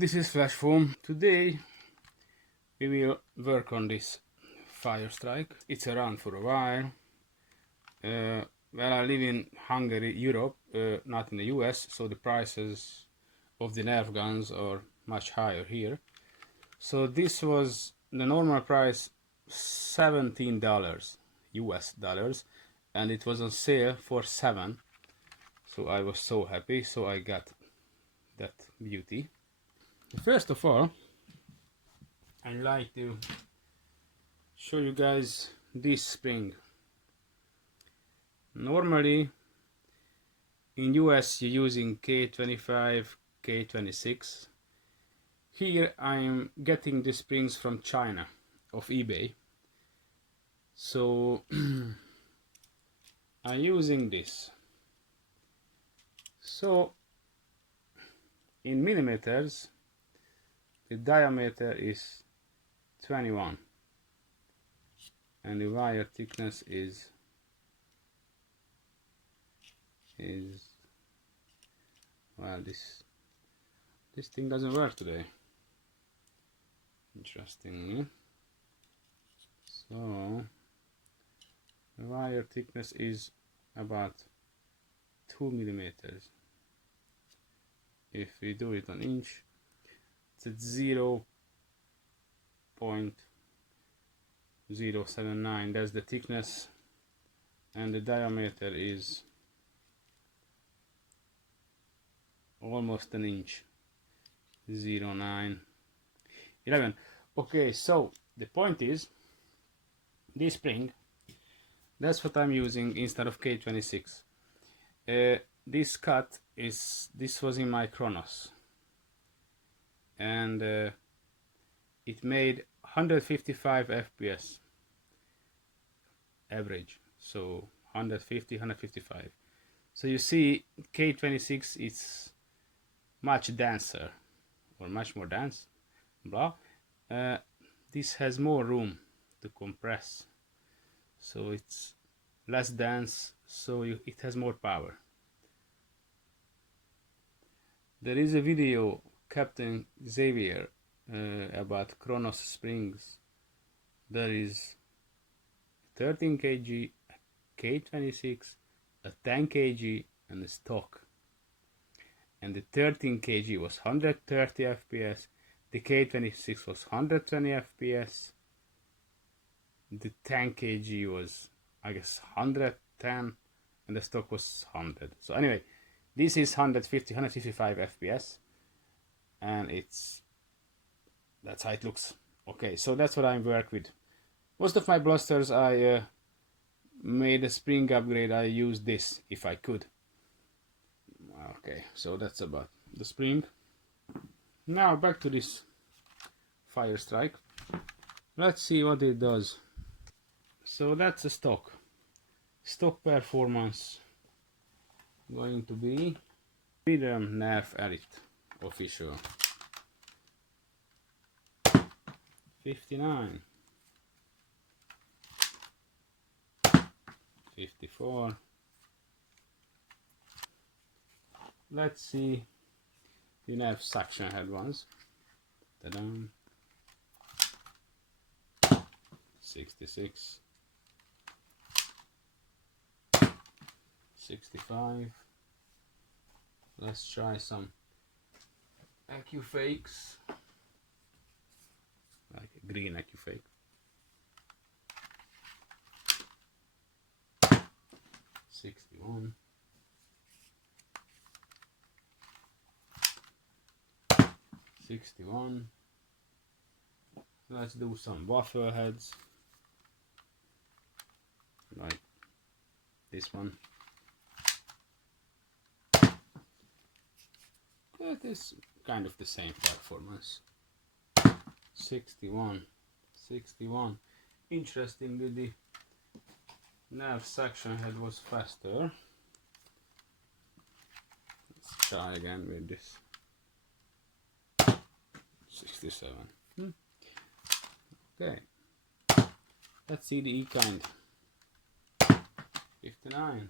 this is Flashfoam. Today we will work on this FireStrike. It's around for a while. Well, I live in Hungary, Europe, not in the US, so the prices of the Nerf guns are much higher here. So this was the normal price, $17 US dollars, and it was on sale for $7. So I was so happy, so I got that beauty. First of all, I'd like to show you guys this spring. Normally in US you're using K25, K26. Here I'm getting the springs from China, of eBay. So I'm using this. So in millimeters, the diameter is 21 and the wire thickness is well, this thing doesn't work today, interestingly. So the wire thickness is about 2 millimeters. If we do it on inch, it's at 0.079. That's the thickness, and the diameter is almost an inch, 0.911. Okay, so the point is, this spring, that's what I'm using instead of K26. This cut is, this was in my Chronos, and it made 155 FPS average, so 150, 155. So you see, K26 is much denser, or much more dense, blah. This has more room to compress, so it's less dense, so it has more power. There is a video, Captain Xavier, about Chronos springs. There is 13 kg, a K26, a 10 kg, and a stock. And the 13 kg was 130 FPS, the K26 was 120 FPS, the 10 kg was, I guess, 110, and the stock was 100. So anyway, this is 150, 155 FPS, and that's how it looks. Okay, so that's what I work with. Most of my blasters, I made a spring upgrade. I used this if I could. Okay, so that's about the spring. Now back to this FireStrike. Let's see what it does. So that's a stock performance going to be Freedom Nerf Elite official 59, 54. Let's see the Nerf suction head ones. Ta-da. 66, 65. Let's try some AccuFakes, like a green AccuFake. 61. 61. Let's do some waffle heads, like this one. That is kind of the same performance. 61. 61. Interestingly, the Nerf suction head was faster. Let's try again with this. 67. Okay, let's see the E-kind. 59.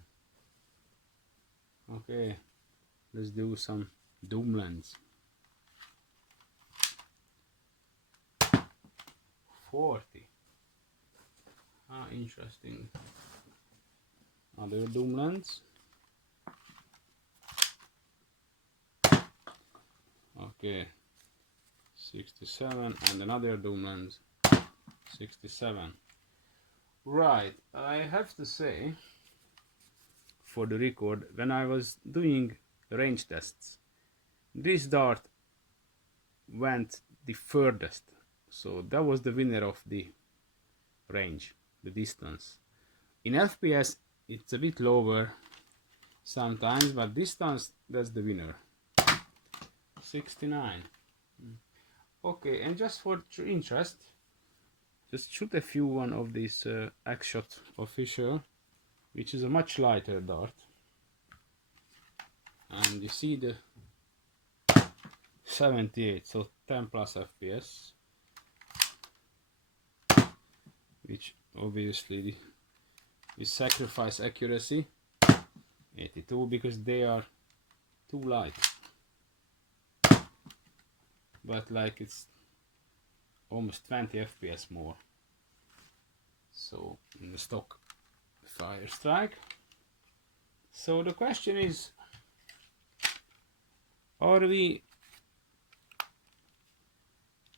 Okay, let's do some Doomlands. 40. Ah, interesting. Other doomlands. Okay, 67, and another doomlands, 67. Right, I have to say, for the record, when I was doing range tests, this dart went the furthest, so that was the winner of the range, the distance. In FPS it's a bit lower sometimes, but distance, that's the winner. 69. Okay, and just for interest, just shoot a few one of these X-Shot official, which is a much lighter dart, and you see the 78, so 10 plus FPS, which obviously is sacrifice accuracy. 82 because they are too light, but like it's almost 20 FPS more. So in the stock FireStrike. So the question is,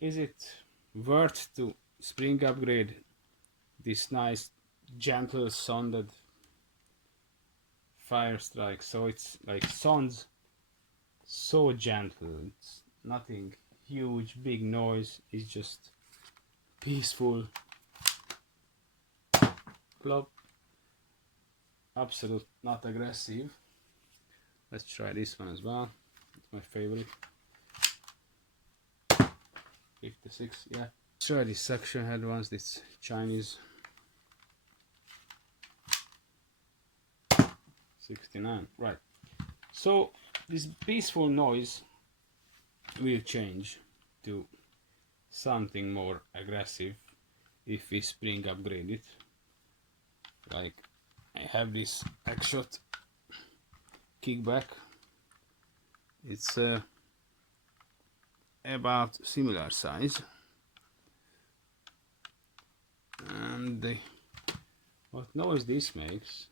is it worth to spring upgrade this nice gentle sounded FireStrike? So it's like sounds so gentle, it's nothing huge, big noise, it's just peaceful. Plop. Absolute, not aggressive. Let's try this one as well. It's my favorite. 56, yeah. Let's try this suction head ones, this Chinese. 69, right. So this peaceful noise will change to something more aggressive if we spring upgrade it. Like I have this X-Shot kickback. It's about similar size, and what noise this makes,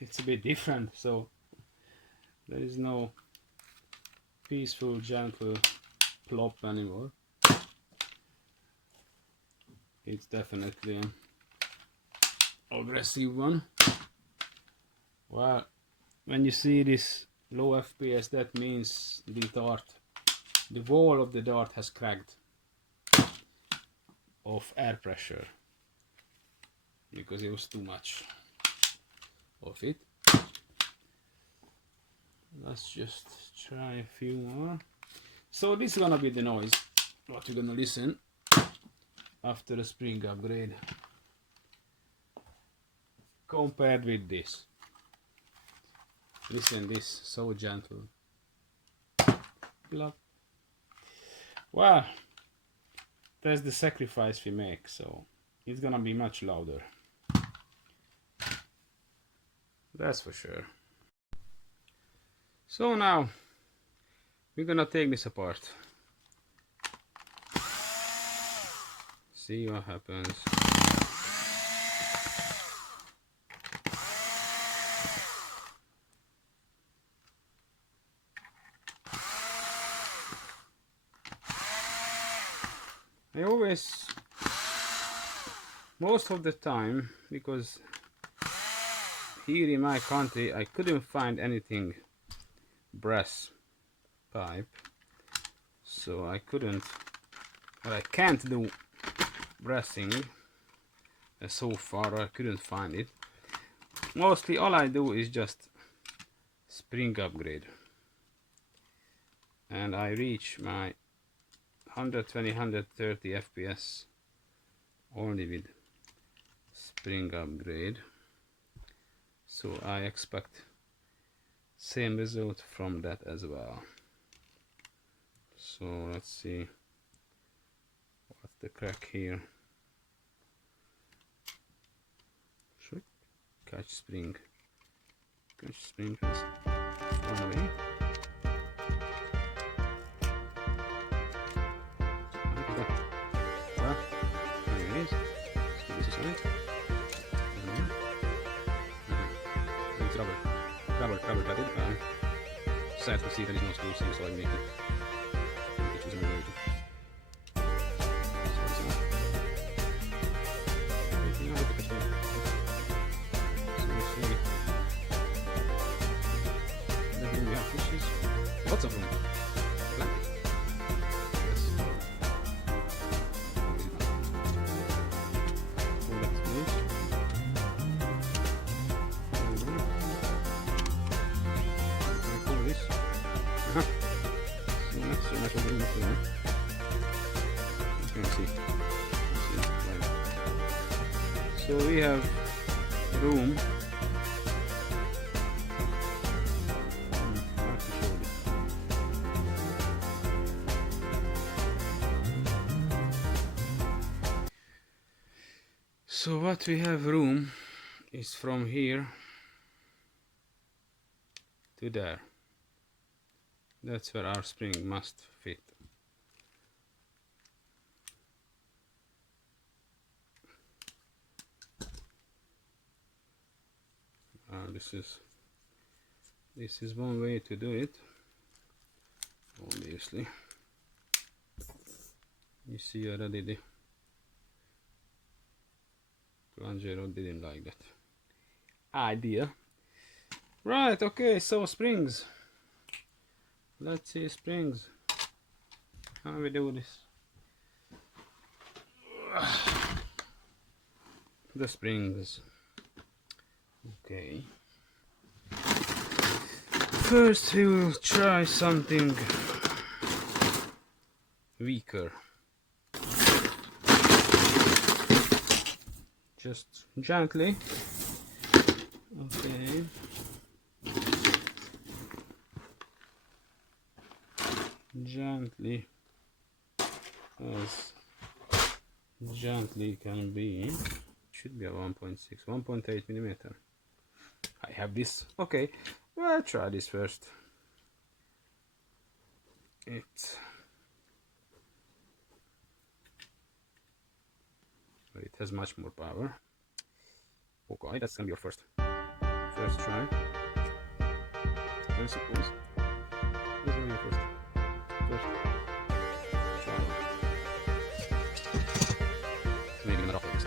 it's a bit different. So there is no peaceful, gentle plop anymore. It's definitely an aggressive one. Well, when you see this low FPS, that means the wall of the dart has cracked of air pressure because it was too much of it. Let's just try a few more. So this is gonna be the noise what you're gonna listen after the spring upgrade compared with this. Listen, this so gentle. Plop. Well, that's the sacrifice we make, so it's gonna be much louder, that's for sure. So now we're gonna take this apart, see what happens. I always, most of the time, because here in my country I couldn't find anything brass pipe, so I couldn't, well, I can't do brassing so far. I couldn't find it. Mostly all I do is just spring upgrade, and I reach my 120-130 FPS only with spring upgrade, so I expect same result from that as well. So let's see what's the crack here. Should catch spring first. Run away. is. Let's put this aside. It's rubber coated. Sad to see that it's not screws here, so I make it choose another way to. Everything out of the picture. So let's see. Then we have fishes. Lots of room. Plenty. Yes. All that space. This. So not so much of the room for that. You can see. So we have room. Hard to show this. So what we have room is from here to there. That's where our spring must fit. This is one way to do it. Obviously, you see already the plunger didn't like that idea. Right, okay, so springs. Let's see springs. How we do this? The springs. Okay. First we will try something weaker. Just gently. Okay. Gently, as gently can be. Should be a 1.8 millimeter. I have this. Okay, well, try this first. It has much more power. Okay, that's gonna be your first try. I suppose. This is your first try. Maybe another this.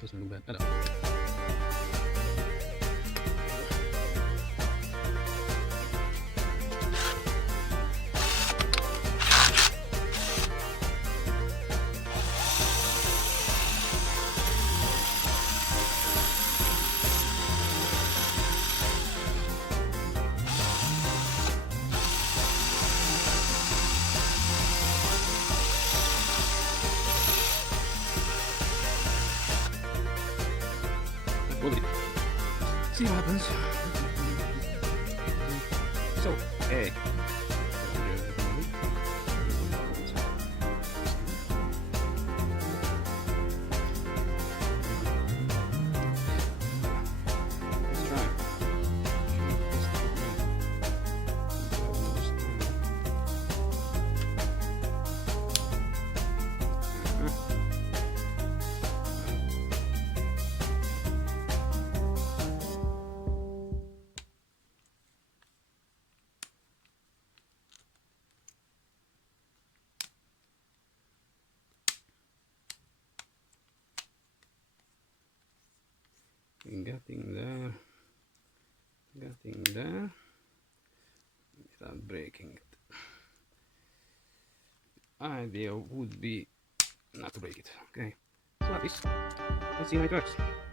Doesn't look bad. Hello. See what happens. So, hey. Let's try. Getting there without breaking it. Idea would be not to break it. Okay, so at least let's see how it works.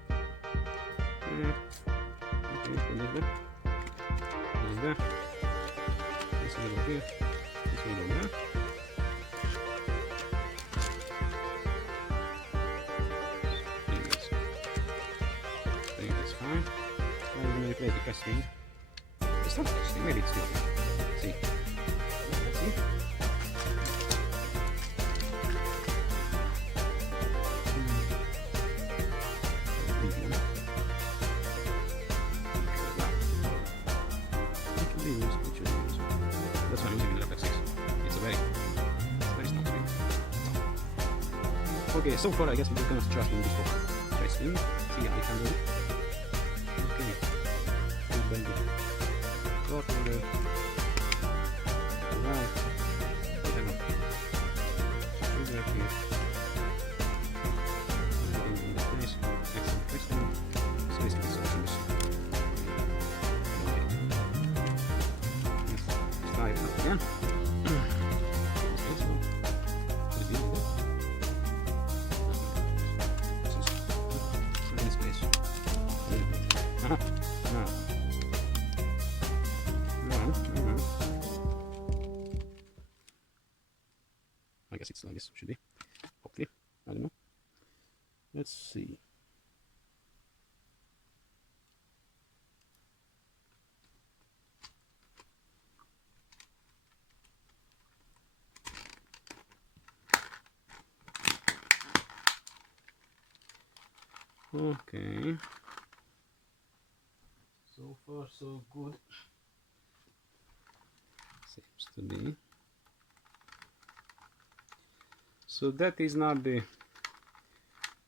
Okay, put this there. This there. This will go here. This will go there. Fine. Now we're going to replace the casting. It's not casting, maybe it's still here. Let's see. Let's see. Okay, so far I guess we're gonna start in this box. Interesting. See, I can do it. Okay. Good baby. Start order. Right. Whatever. Trigger here. In the place. Excellent. Space is also missing. Let's try it out again. I guess it's like this, should be. Hopefully. I don't know. Let's see. Okay. So far so good. Seems to be. So that is not the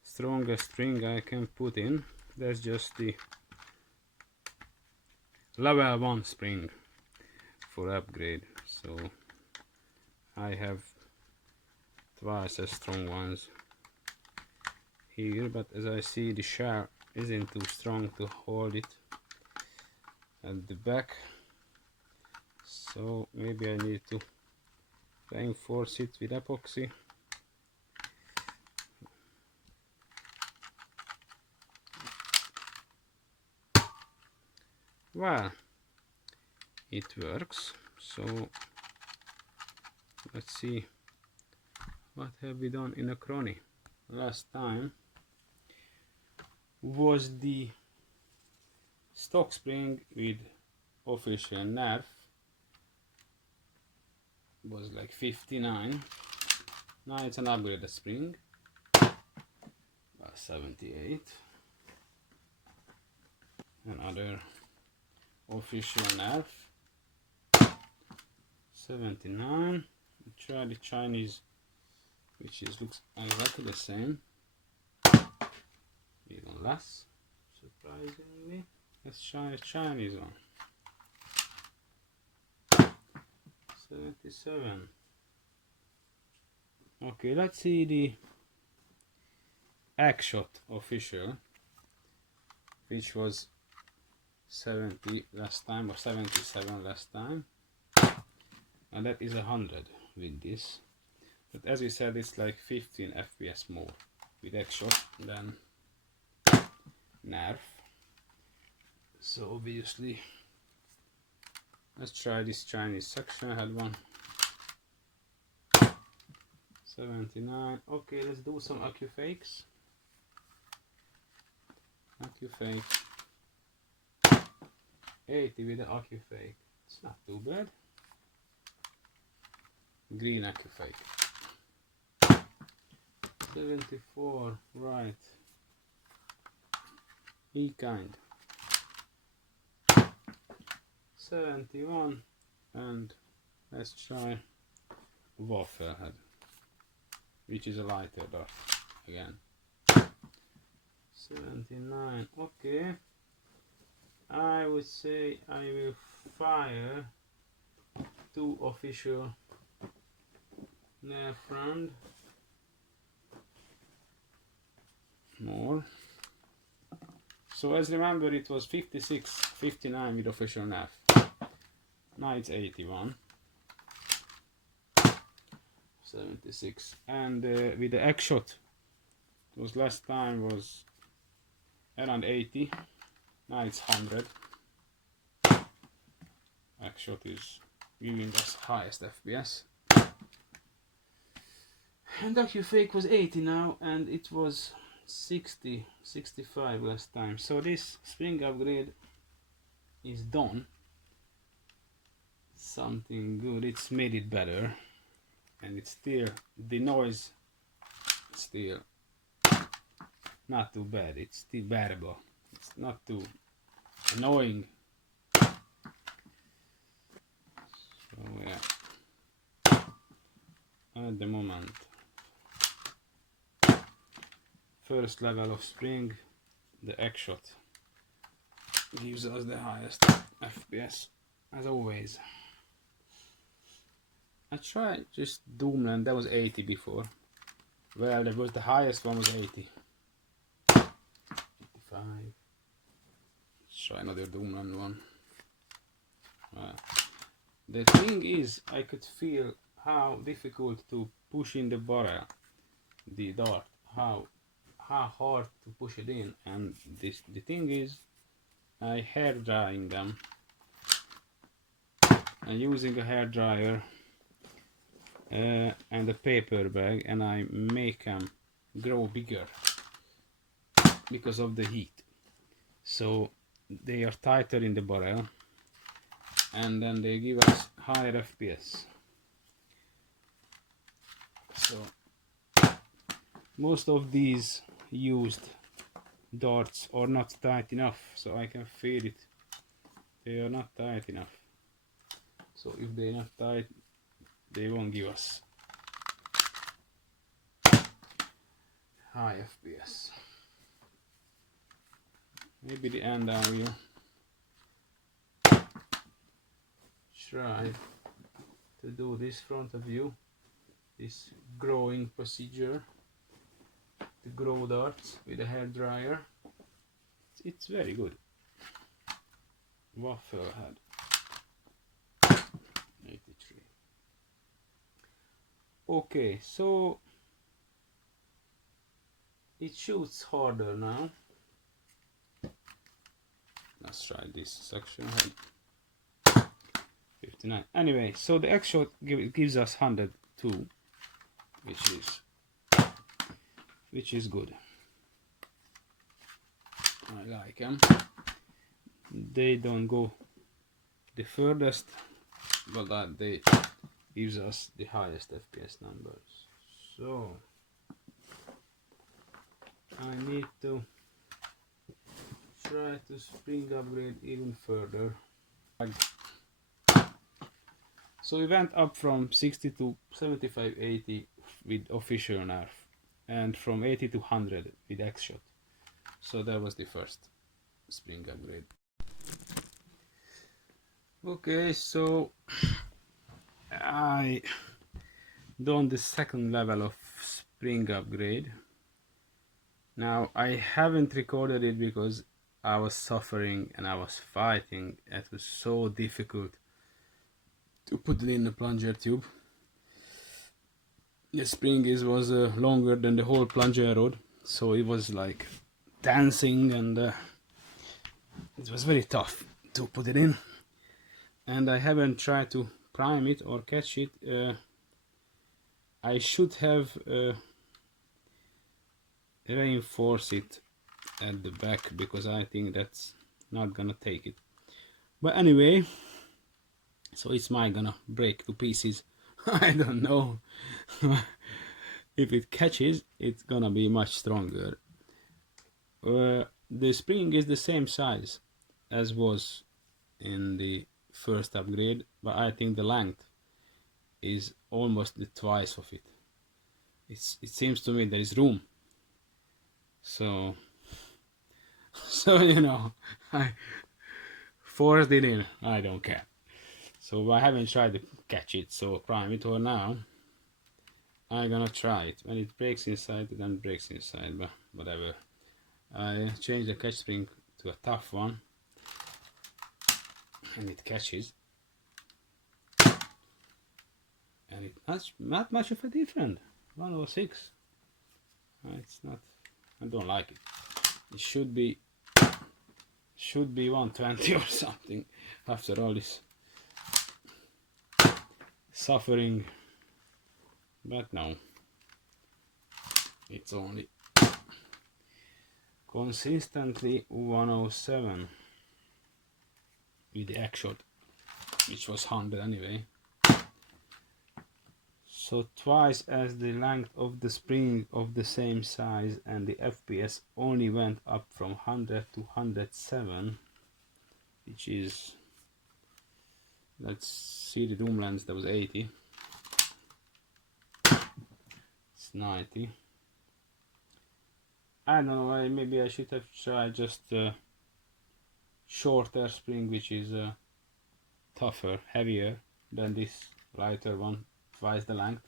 strongest string I can put in. That's just the level 1 spring for upgrade. So I have twice as strong ones here, but as I see, the shell isn't too strong to hold it at the back, so maybe I need to reinforce it with epoxy. Well, it works. So let's see what have we done in a chrony. Last time was the stock spring with official nerf, was like 59. Now it's an upgraded spring, 78. Another official nerf, 79. Try the Chinese, which looks exactly the same, even less, surprisingly. Let's try a Chinese one. 77. Okay, let's see the X-Shot official, which was 70 last time, or 77 last time, and that is 100 with this. But as we said, it's like 15 FPS more with X-Shot than nerf. So obviously, let's try this Chinese section. I had one. 79. Okay, let's do some AccuFakes. AccuFake. 80 with the AccuFake. It's not too bad. Green AccuFake. 74. Right. E-kind. 71. And let's try Waffle Head, which is a lighter dot again. 79. Okay, I would say I will fire 2 official nerf round more. So as remember, it was 56, 59 with official nerf. Now it's 81. 76. And with the X-Shot, it was last time was around 80. Now it's 100. X-Shot is giving us highest FPS. And AccuFake was 80 now, and it was 60, 65 last time. So this spring upgrade is done. Something good. It's made it better, and it's still, the noise still not too bad. It's still bearable. It's not too annoying. So yeah, at the moment first level of spring, the X shot gives us the highest FPS as always. I tried just Doomland, that was 80 before. Well, that was the highest one, was 80. 85. Let's try another Doomland one. The thing is, I could feel how difficult to push in the barrel, the dart, how hard to push it in, and the thing is, I hair drying them. I'm using a hair dryer and a paper bag, and I make them grow bigger because of the heat. So they are tighter in the barrel, and then they give us higher FPS. So most of these used darts are not tight enough, so I can feel it. They are not tight enough. So if they're not tight, they won't give us high FPS. Maybe the end I will try to do this front of view, this growing procedure, to grow darts with a hair dryer. It's very good. Waffle head 83. Okay, so it shoots harder now. Let's try this section head 59. Anyway, so the X shot gives us 102, which is good. I like them. They don't go the furthest, but that they gives us the highest FPS numbers. So I need to try to spring upgrade even further. So we went up from 60 to 75, 80 with official nerf, and from 80 to 100 with X shot. So that was the first spring upgrade. Okay, so I done the second level of spring upgrade. Now I haven't recorded it because I was suffering and I was fighting. It was so difficult to put it in the plunger tube. The spring was longer than the whole plunger rod, so it was like dancing, and it was very tough to put it in. And I haven't tried to prime it or catch it. I should have reinforced it at the back, because I think that's not gonna take it. But anyway, so it's gonna break to pieces. I don't know. If it catches, it's gonna be much stronger. The spring is the same size as was in the first upgrade, but I think the length is almost the twice of it. It seems to me there is room. So you know, I forced it in. I don't care. So I haven't tried to catch it, so prime it, or now I'm gonna try it. When it breaks inside, it then breaks inside, but whatever. I changed the catch spring to a tough one, and it catches. And it's not much of a difference. 106. It's not. I don't like it. It should be 120 or something. After all this suffering, but no. It's only consistently 107 with the X shot, which was 100 anyway. So twice as the length of the spring of the same size, and the FPS only went up from 100 to 107, which is, let's see the Doomlands, that was 80. It's 90. I don't know, maybe I should have tried just shorter spring, which is tougher, heavier than this lighter one, twice the length.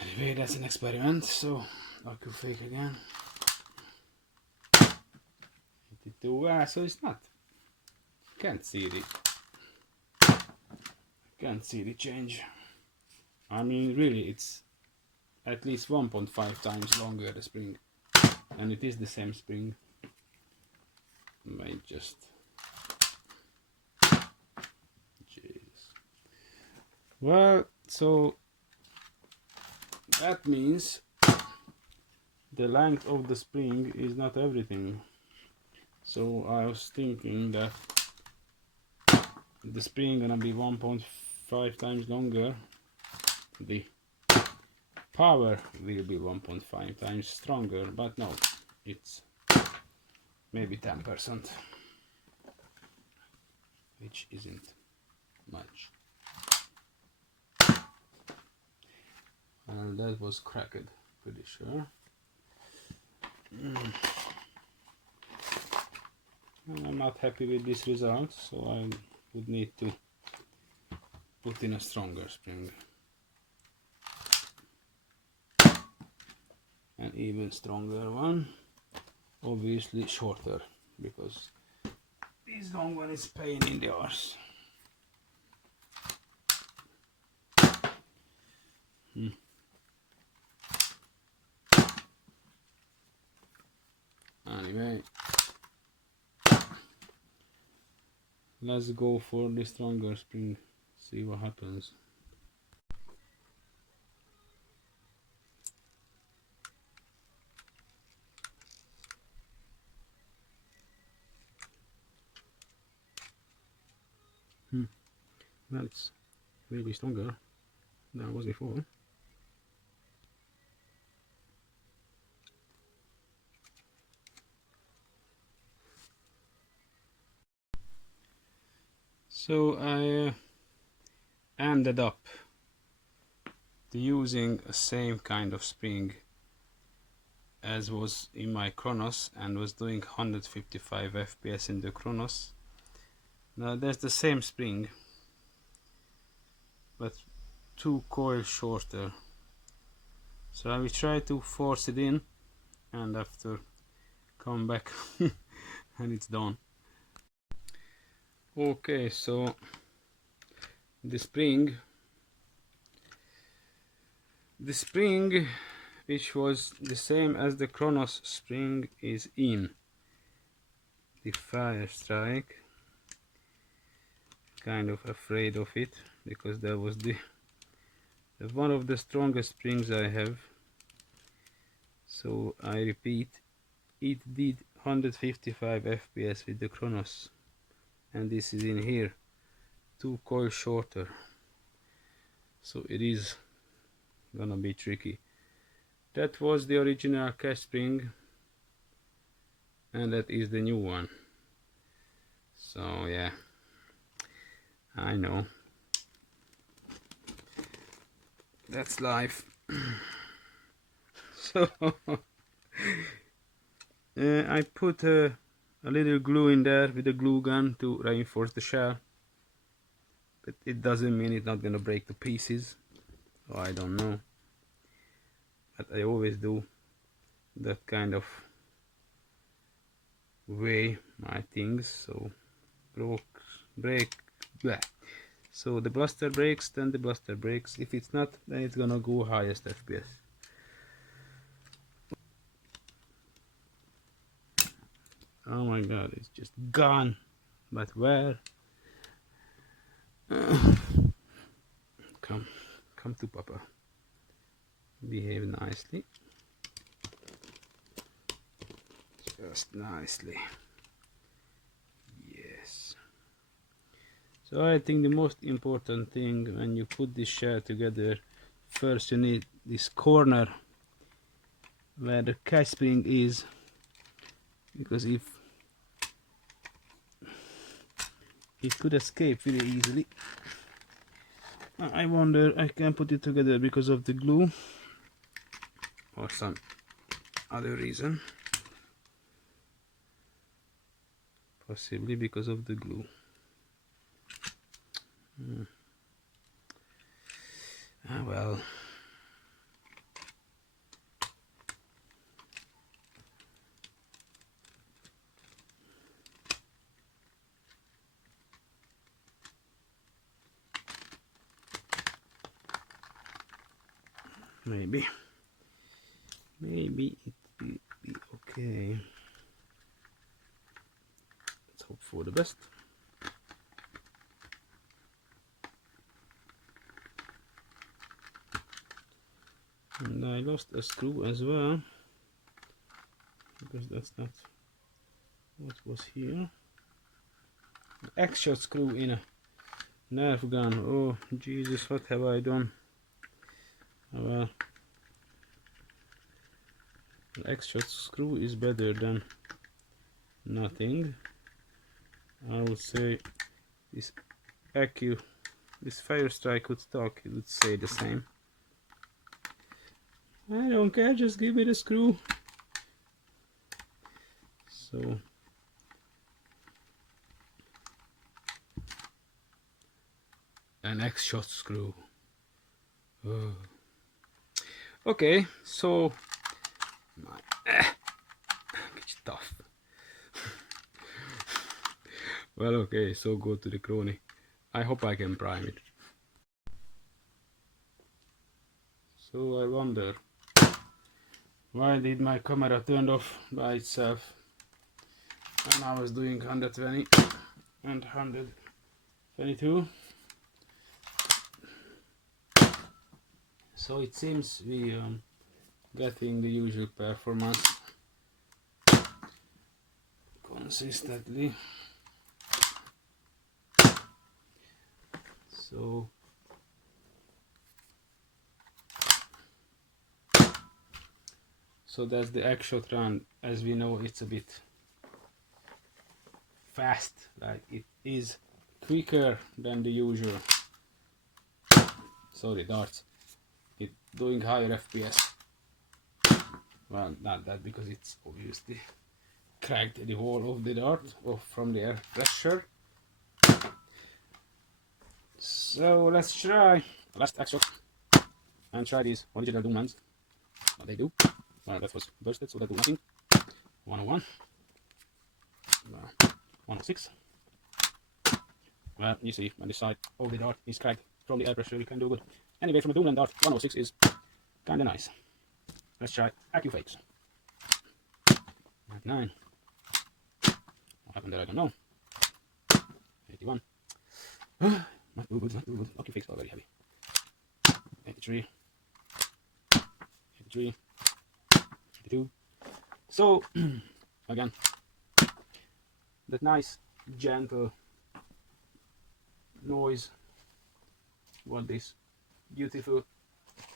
Anyway, that's an experiment, so I could fake again. 82, so it's not. Can't see the change. I mean, really, it's at least 1.5 times longer, the spring, and it is the same spring. Might just, jeez. Well, so that means the length of the spring is not everything. So I was thinking that the spring gonna be 1.5 times longer. The power will be 1.5 times stronger, but no, it's maybe 10%, which isn't much. And that was cracked, pretty sure. I'm not happy with this result, so I would need to put in a stronger spring. An even stronger one, obviously shorter, because this long one is pain in the arse. Anyway, let's go for the stronger spring, see what happens. Well, it's really stronger than it was before. So I ended up using the same kind of spring as was in my Chronos, and was doing 155 FPS in the Chronos. Now that's the same spring, but 2 coils shorter. So I will try to force it in, and after come back and it's done. Okay, so the spring which was the same as the Chronos spring is in the FireStrike. Kind of afraid of it, because that was the one of the strongest springs I have. So I repeat, it did 155 FPS with the Chronos, and this is in here, 2 coils shorter, so it is gonna be tricky. That was the original cash spring, and that is the new one. So yeah, I know, that's life. So I put a little glue in there with a glue gun to reinforce the shell, but it doesn't mean it's not gonna break to pieces. Oh, I don't know, but I always do that kind of way my things. So break, blah. So the blaster breaks, then the blaster breaks. If it's not, then it's gonna go highest FPS. Oh my god, it's just gone. But where? Come to Papa. Behave nicely. Just nicely. Yes. So I think the most important thing when you put this shell together, first you need this corner where the catch spring is, because if it could escape very easily. I wonder I can put it together because of the glue or some other reason. Possibly because of the glue. Ah well. Maybe it will be okay. Let's hope for the best. And I lost a screw as well, because that's not what was here. An extra screw in a Nerf gun. Oh Jesus, what have I done? Oh, well, an extra screw is better than nothing. I would say this FireStrike would talk, it would say the same. I don't care, just give me the screw. So an X-shot screw. Oh. Okay, so it's tough. Well, okay, so go to the Chrony. I hope I can prime it. So I wonder, why did my camera turn off by itself when I was doing 120 and 122? So it seems we getting the usual performance consistently. So that's the X-shot run. As we know, it's a bit fast, like it is quicker than the usual. Sorry, darts. It's doing higher FPS. Well, not that, because it's obviously cracked the wall of the dart from the air pressure. So let's try last X-shot and try these original Doomlands. What they do? Well, that was bursted, so that do nothing. 101, 106. Well, you see, when the side of the dart is cracked from the air pressure, you can do good. Anyway, from a Doomland dart, 106 is kinda nice. Let's try AccuFakes. 99. What happened there, I don't know. 81. Not too good, not too good. AccuFakes are very heavy. 83. 83. 82. So, again, that nice, gentle noise what this beautiful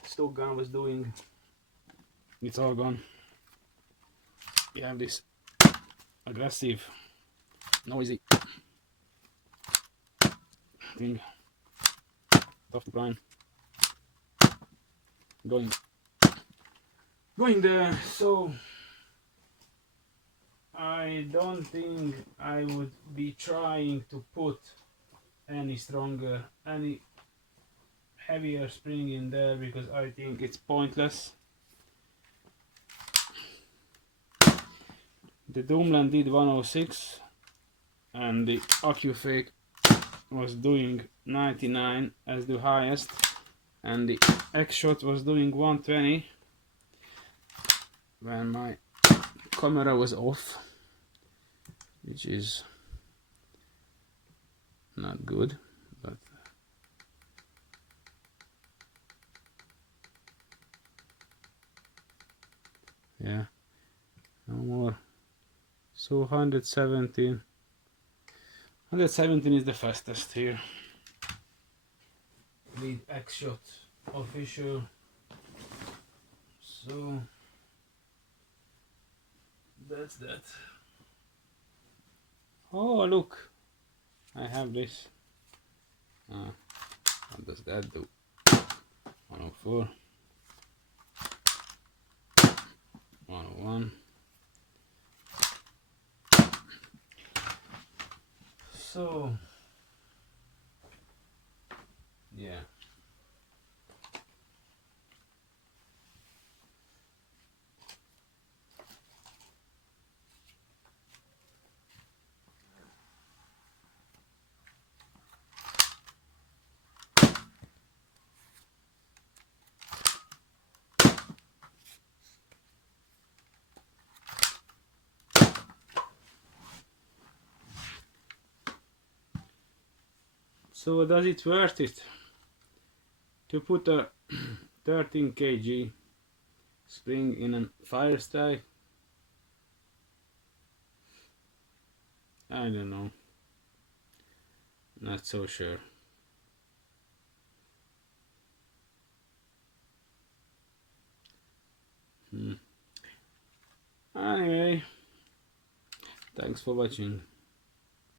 stock gun was doing, it's all gone. We have this aggressive, noisy thing, tough to prime, going there. So I don't think I would be trying to put any stronger, any heavier spring in there, because I think it's pointless. The Doomland did 106 and the AccuFake was doing 99 as the highest, and the X-shot was doing 120 when my camera was off, which is not good, but yeah, no more. So 117 is the fastest here with X-shot official. So that's that. Oh look, I have this. What does that do? 104, 101. one. So yeah. So does it worth it to put a 13 kg spring in a FireStrike? I don't know. Not so sure. Anyway, thanks for watching.